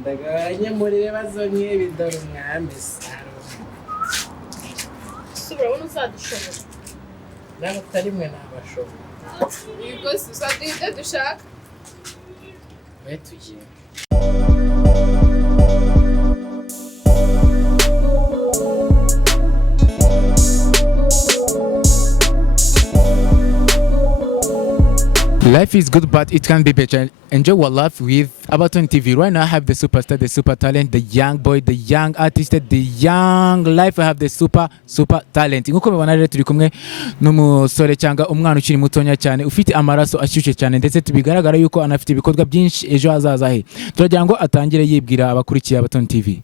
ndagabanye muri bibazo nk'ibi dore umwami saro urabona uzadushobora nawe utari mwe nabashobora rwose uzaduha ibyo dushaka we tugiye Life is good, but it can be better. Enjoy your life with Abaton TV. Right now, I have the superstar, the super talent, the young boy, the young artist, the young life. I have the super talent. Nkuko mubona rero turi kumwe n'umusore cyangwa umwana ukiri mutonya cyane ufite amaraso ashyushye cyane ndetse tubigaragara yuko anafite ibikorwa byinshi ejo hazaza he. Turagira ngo atangire yibwira abakurikiye Abaton TV.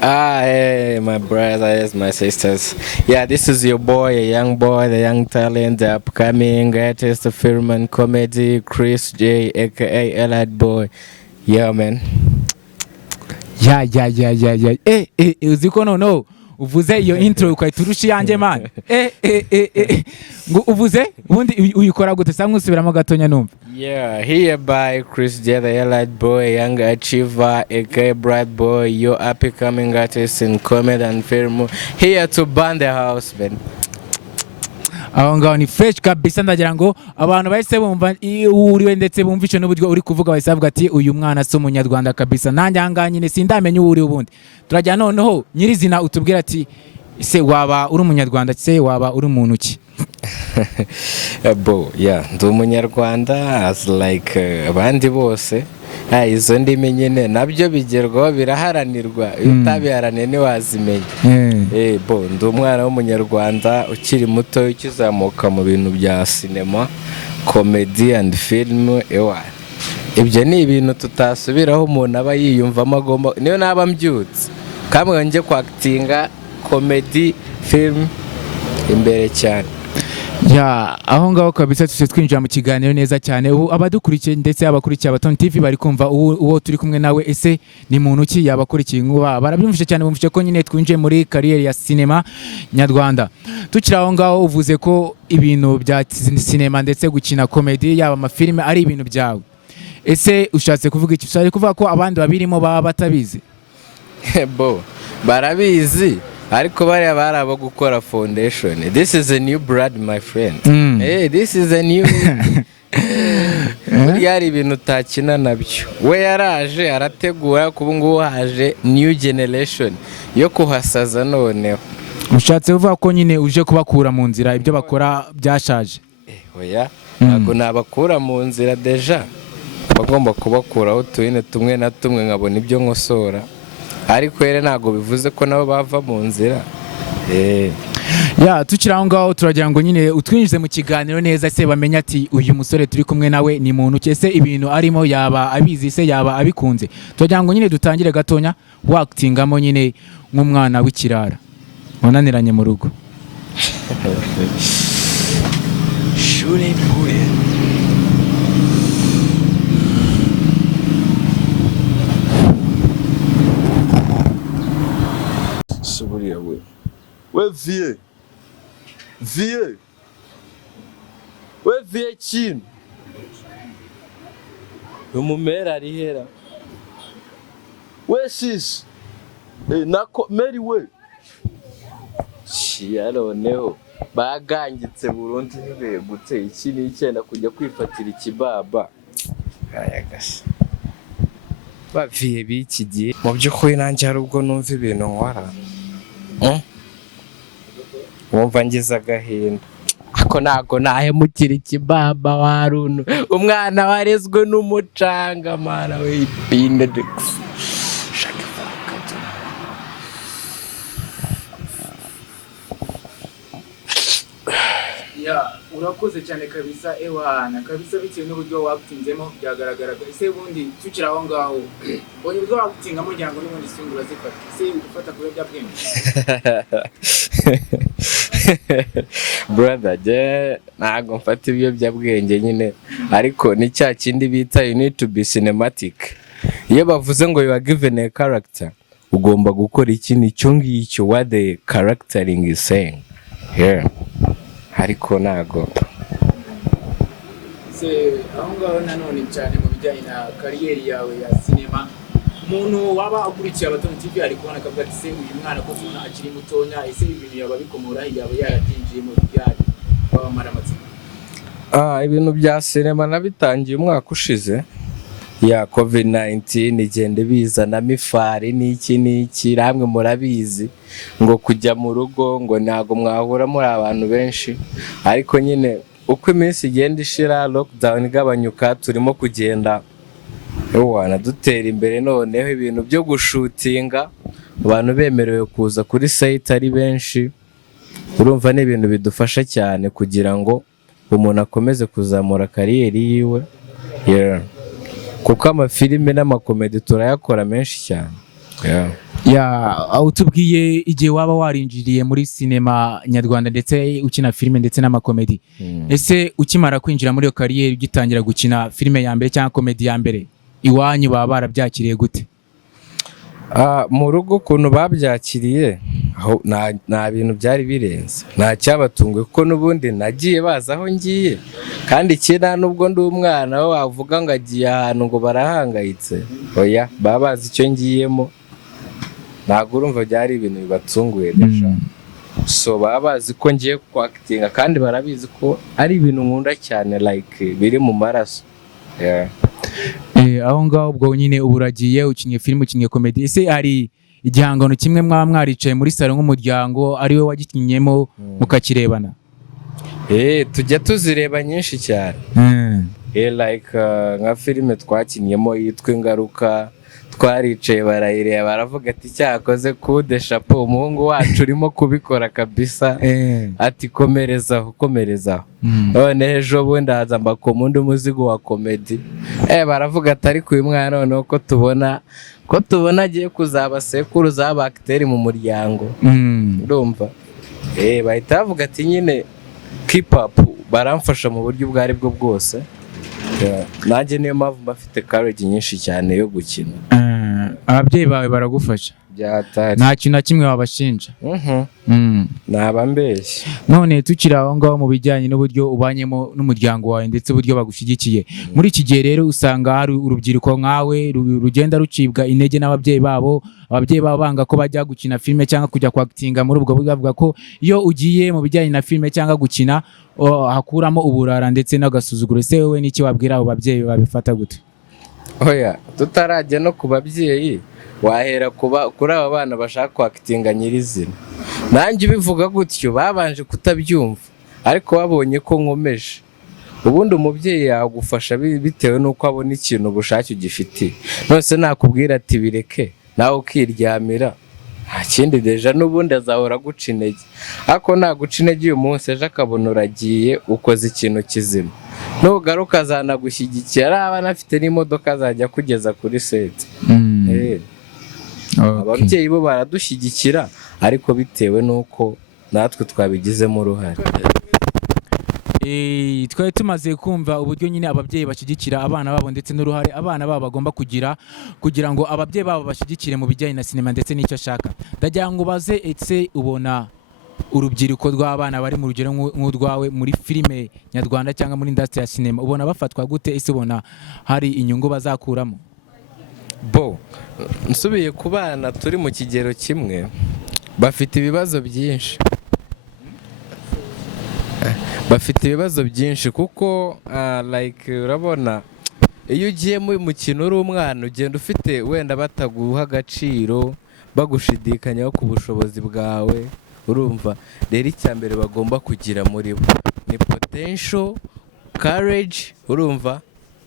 Hey, my brothers, my sisters. Yeah, this is your boy, a young boy, the young talent, the upcoming artist, film and comedy, Chris J, aka Elad Boy. Yeah, man. Yeah. Uziko no. Uvuze iyo intro ukayiturusha yanjye man. Ngo uvuze ubundi uyikora gute sanga usubiramo gatonya numva. Yeah, here by Chris J, the Elad Boy, young achiever, aka Brad Boy, your upcoming artist in comedy and film. Here to burn the house, man. Aho ngaho ni fresh kabisa ndagira ngo abantu bahise bumva uriwe ndetse bumvishe n'uburyo uri kuvuga bahise bavuga ati uyu mwana so umunyarwanda kabisa nanjye hanga nyine sindamenye uri ubundi turajya noneho nyirizina utubwira ati se waba uri umunyarwanda se waba uri umuntu ki Bo yeah ndi umunyarwanda as like abandi bose izo ndimi nyine nabyo bigerwaho biraharanirwa utabiharane ntiwazimenya bo ndi umwana w'umunyarwanda ukiri muto ukizamuka mu bintu bya sinema comedy and film ibyo ni ibintu tutasubiraho umuntu aba yiyumvamo agomba niyo naba mbyutse kamwe nje kwakitinga comedy film imbere cyane ya aho ngaho kabisa tuje twinjira mu kiganiro neza cyane ubu abadukurikiye ndetse abakurikiye Abaton TV bari kumva uwo turi kumwe nawe ese ni muntu ki yabakurikiye nkuba barabyumvise cyane bumvise ko nyine twinjiye muri career ya cinema nyarwanda tukira aho ngaho uvuze ko ibintu bya cinema ndetse gukina comedy yaba amafilme ari ibintu byawe ese ushatse kuvuga iki ushatse kuvuga ko abandi babirimo baba batabizi bo barabizi ariko bariya barabo gukora foundation. This is a new blood my friend. Hey, this is a new yari ibintu utakina nabyo we yaraje arategura kubu ngubu haje new generation yo kuhasaza noneho ushatse uvuga ko nyine uje kubakura mu nzira ibyo bakora byashaje oya ntabwo nabakura mu nzira deja bagomba kubakuraho tuyine tumwe na tumwe nkabona ibyo nkosora ariko rero ntago bivuze ko nabo bava mu nzira ya tukira aho ngaho turagira ngo nyine utwinjize mu kiganiro neza se bamenya ati uyu musore turi kumwe nawe ni muntu cyese ibintu arimo yaba abizi se yaba abikunze turagira ngo nyine dutangire gatonya wakitingamo nyine nk'umwana w'ikirara wananiranye mu rugo shuri kure suburiya we vie chini umumera arihera we sisi nako meri we shiyaroneho bagangitse burundu ntibegutse iki ni icyenda kujya kwifatira ikibaba ayagasa bavie biki gihe mu by'ukuri nanjye hari ubwo numva ibintu nkora wumva ngize agahinda ako ntago nahemukira ikibaba warunu umwana warezwe n'umucanga mara we Benedict ya urakoze cyane kabisa ewana kabisa bitewe n'uburyo wakutinzemo byagaragara ese bundi tukira aho ngaho bonye ubwo wakutingamo ngira ngo n'ubundi singura zifata ese ufata kure bya bwenge brother ntago mfata ibyo bya bwenge nyine ariko ni cya kindi bita you need to be cinematic iyo bavuze ngo you are given a character ugomba gukora ikintu cyo ngicyo what the charactering is saying here ariko nago se aho ngaho nanone cyane mu bijyanye na kariyeri yawe ya sinema, umuntu waba akurikiye Abaton TV ari kubona akavuga ati se uyu mwana ko tubona akiri mutonya, ese ibintu yaba bikomora yaba yaratinjiye mu bijyanye babamara amatsiko? Ibintu bya sinema nabitangiye umwaka ushize ya COVID-19 igende bizana mifari n'iki ramwe murabizi ngo kujya mu rugo ngo ntago mwahura muri abantu benshi, ariko nyine uko iminsi igenda ishira lockdown igabanyuka turimo kugenda dutera imbere, noneho ibintu byo gushutinga abantu bemerewe kuza kuri site ari benshi, urumva ni ibintu bidufasha cyane kugira ngo umuntu akomeze kuzamura kariyeri yiwe, kuko amafilime n'amakomedi turayakora menshi cyane. Utubwiye igihe waba warinjiriye muri sinema nyarwanda ndetse ukina filime ndetse n'amakomedi, ese ukimara kwinjira muri iyo kariyeri ugitangira gukina filime ya mbere cyangwa komedi ya mbere, iwanyu baba barabyakiriye gute? Mu rugo ukuntu babyakiriye nta bintu byari birenze, nta cyabatunguye kuko n'ubundi nagiye baza aho ngiye, kandi kera nubwo ndi umwana we wavuga ngo agiye ahantu ngo barahangayitse, oya baba bazi icyo ngiyemo, ntabwo urumva byari ibintu bibatunguye deja. So baba bazi ko ngiye kwakitinga kandi barabizi ko ari ibintu nkunda cyane, like biri mu maraso. Aho ngaho ubwo nyine uburagiye ukinnye filime ukinnye komedi, ese hari igihangano kimwe mwaba mwaricaye muri salo nk'umuryango ari we wagikinyemo mukakirebana? Tujya tuzireba nyinshi cyane. Like nka filime twakinyemo yitwa Ingaruka, twaricaye barayireba baravuga ati cyakoze kude chapeau umuhungu wacu urimo kubikora kabisa, ati komerezaho. None ejo bundi haza amakomundi umuzigo wa komedi, baravuga ati ariko uyu mwana noneho ko tubona agiye kuzaba sekuru z'abakiteri mu muryango, urumva bahita bavuga ati nyine keep up, baramfasha mu buryo ubwo ari bwo bwose. Nanjye niyo mpamvu bafite courage nyinshi cyane yo gukina. Ababyeyi bawe baragufasha? Nta kintu na kimwe wabashinja? Naba mbeshye. None tukiri aho ngaho mu bijyanye n'uburyo ubanyemo n'umuryango wawe ndetse uburyo bagushyigikiye, muri iki gihe rero usanga hari urubyiruko nkawe rugenda rucibwa intege n'ababyeyi babo, ababyeyi babo banga ko bajya gukina filime cyangwa kujya kwakitinga muri ubwo buryo, bavuga ko iyo ugiye mu bijyanye na filime cyangwa gukina hakuramo uburara ndetse n'agasuzuguro. Ese wowe n'iki wabwira abo babyeyi babifata gute? Oya, tutarajya no ku babyeyi, wahera kuri aba bana bashaka kwakitinga nyirizina. Nanjye ubivuga gutyo babanje kutabyumva, ariko babonye ko nkomeje, ubundi umubyeyi yagufasha bitewe n'uko abona ikintu ubushake ugifitiye. Nose nakubwira ati bireke nawe ukiryamira, nta kindi deja n'ubundi azahora aguca intege, ariko naguca intege uyu munsi ejo akabona uragiye ukoze ikintu kizima, nugaruka azanagushyigikira, araba anafite n'imodoka azajya kugeza kuri sete. Ababyeyi bo baradushyigikira, ariko bitewe n'uko natwe twabigizemo uruhare. Twari tumaze kumva uburyo nyine ababyeyi bashyigikira abana babo ndetse n'uruhare abana babo bagomba kugira ngo ababyeyi babo bashyigikire mu bijyanye na sinema ndetse n'icyo ashaka. Ndagira ngo baze, ese ubona urubyiruko rw'abana bari mu rugero nk'urwawe muri filime nyarwanda cyangwa muri industry ya sinema, ubona bafatwa gute? Ese ubona hari inyungu bazakuramo? Nsubiye ku bana turi mu kigero kimwe, bafite ibibazo byinshi, kuko like urabona iyo ugiye mu mukino uri umwana ugenda ufite wenda bataguha agaciro, bagushidikanyaho ku bushobozi bwawe, urumva rero icya mbere bagomba kugira muri bo ni potential, courage, urumva,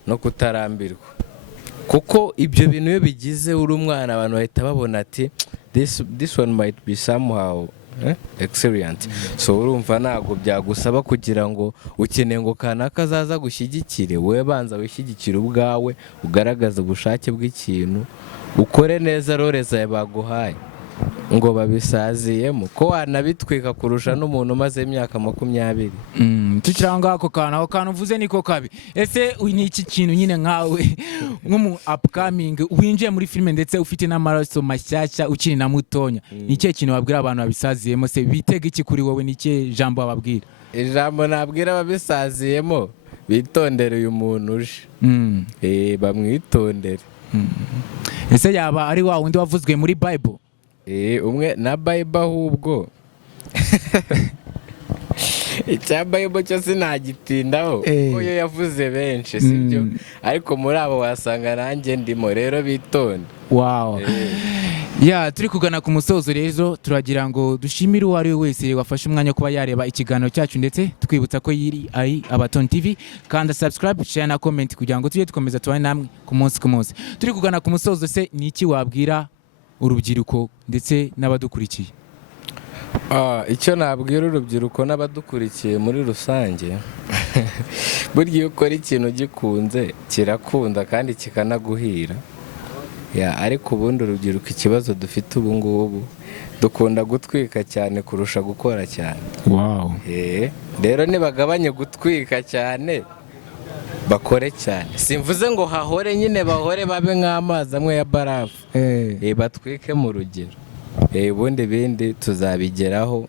no kutarambirwa, kuko ibyo bintu iyo bigize uri umwana abantu bahita babona ati this one might be somehow excellent. So urumva ntabwo byagusaba kugira ngo ukeneye ngo kanaka azaza gushyigikire, wowe banza wishyigikire ubwawe, ugaragaza ubushake bw'ikintu, ukore neza role zawe baguhaye, ngo babisaziyemo ko wanabitwika kurusha n'umuntu umaze imyaka 20. Tukiranga ako kantu uvuze niko kabi. Ese ni iki kintu nyine nkawe nk'umu upcoming winjiye muri filime ndetse ufite n'amaraso mashyashya ukiri na mutonya, ni ikihe kintu wabwira abantu babisaziyemo? Se bitega iki kuri wowe? Ni ikihe jambo wababwira? Ijambo nabwira ababisaziyemo bitondere uyu muntu uje. Bamwitondere. ese yaba ari wa wundi wavuzwe muri Bible? Umwe na Bible ahubwo icya Bible cyo sinagitindaho kuko yo yavuze benshi sibyo, ariko muri abo wasanga nanjye ndimo, rero bitonde. Wow. Turi kugana ku musozo rero, turagira ngo dushimire uwo ari we wese wafashe umwanya kuba yareba ikiganiro cyacu, ndetse twibutsa ko yiri ari Abaton TV, kandi subscribe, share na comment kugira ngo tujye dukomeza tubane namwe ku munsi. Turi kugana ku musozo, se ni iki wabwira urubyiruko ndetse n'abadukurikiye? Icyo nabwira urubyiruko n'abadukurikiye muri rusange, burya iyo ukora ikintu gikunze kirakunda kandi kikanaguhira. Ariko ubundi urubyiruko ikibazo dufite ubu ngubu dukunda gutwika cyane kurusha gukora cyane. Rero nibagabanye gutwika cyane bakore cyane, simvuze ngo hahore, nyine bahore babe nk'amazi amwe ya barafu. Batwike mu rugero, ubundi bindi tuzabigeraho.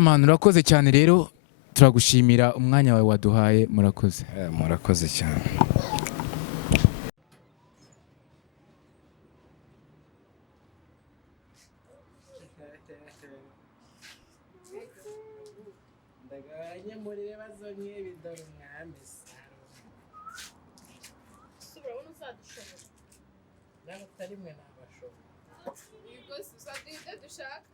Manu, urakoze cyane rero, turagushimira umwanya wawe waduhaye. Murakoze cyane. ndagabanye muri bibazo nk'ibi dore umwami urabona uzadushobora nawe utari mwe nabashobora. Ubwo si uzaduha ibyo dushaka.